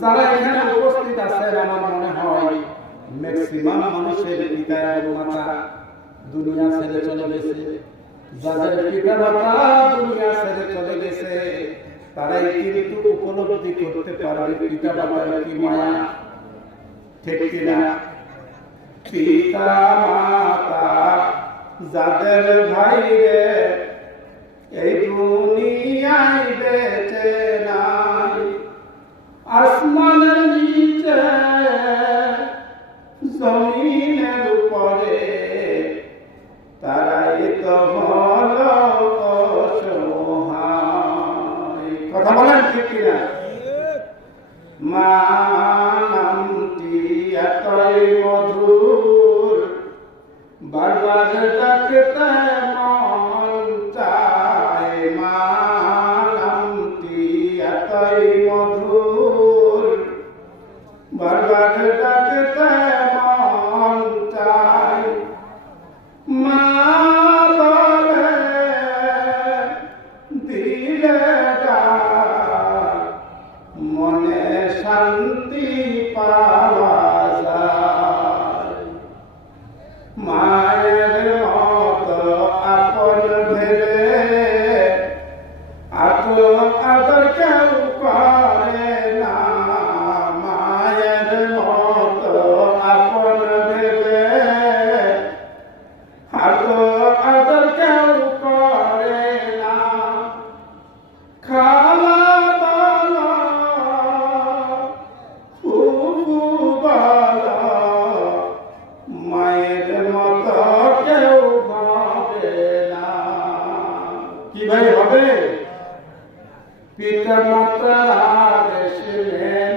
যারা এখানে উপস্থিত আছেন আমার মনে হয় ম্যাক্সিমাম মানুষের পিতা এবং মাতা দুনিয়া ছেড়ে চলে গেছে। যাদের পিতা মাতা দুনিয়া ছেড়ে চলে গেছে, তারাই কিন্তু উপলব্ধি করতে পারবে পিতা মাতার কি মায়া। ঠিক কিনা? পিতা মাতা যাদের ভাই রে এই দুনিয়ায় ঠিক কিনা মা নামটি এতই মধুর। বারবার ডাকতে মন চায়? মা নামটি এতই মধুর। বারবার ডাকতে মন চায়? মা দিলে শান্তি পাওয়া যায় মা পিতা মাতা দেশে